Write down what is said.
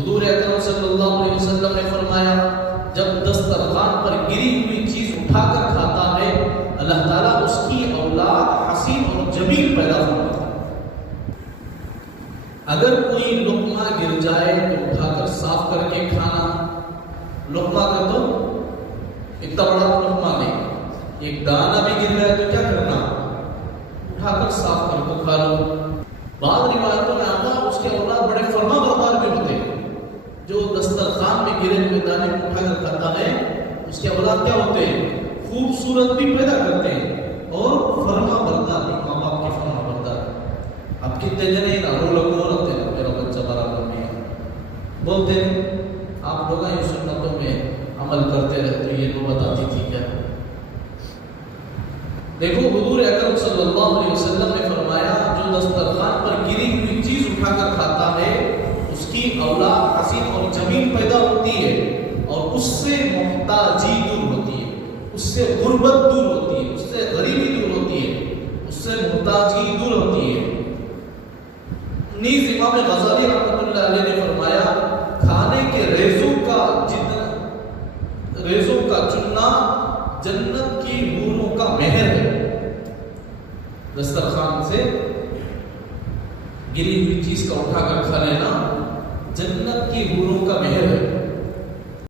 حضور اکرم صلی اللہ علیہ وسلم نے فرمایا جب دسترخوان پر گری ہوئی چیز اٹھا کر کھاتا ہے اللہ تعالیٰ اس کی اولاد حسین اور جمیل پیدا فرماتا ہے۔ اگر کوئی لقمہ گر جائے تو اٹھا کر صاف کر کے کھانا۔ لقمہ کر دو، اتنا بڑا لقمہ نہیں، ایک دانہ بھی گر گیا تو کیا کرنا؟ اٹھا کر صاف کر کے کھا لو۔ بعض روایتوں میں آتا اس کے اولاد بڑے فرما بردار بھی ہوتے ہیں، جو دسترخوان میں گرے ہوئے دانے کو اٹھا کر کھاتا ہے اس کے اولاد کیا ہوتے ہیں؟ خوبصورت بھی پیدا کرتے ہیں اور فرما بردار بھی، ماں باپ کے فرما بردار۔ اب کتنے جنے نا رو لگو رکھتے ہیں میرا بچہ برابر میں ہے، بولتے ہیں آپ لوگ یہ سنتوں میں عمل کرتے رہتے، یہ نوبت آتی تھی کیا؟ دیکھو حضور اکرم صلی اللہ علیہ وسلم نے فرمایا جو دسترخوان پر گری ہوئی چیز اٹھا کر کھاتا ہے اس کی اولاد حسین اور جمیل پیدا ہوتی ہے اور اس سے محتاجی دور ہوتی ہے، اس سے غربت دور ہوتی ہے، اس سے غریبی دور ہوتی ہے، اس سے محتاجی دور ہوتی ہے۔ نیز امام غزالی رحمۃ اللہ علیہ نے فرمایا کھانے کے ریزوں کا چننا جنت کی حوروں کا مہر ہے۔ دسترخوان سے گری ہوئی چیز کا اٹھا کر کھا لینا جنت کی حوروں کا مہر ہے۔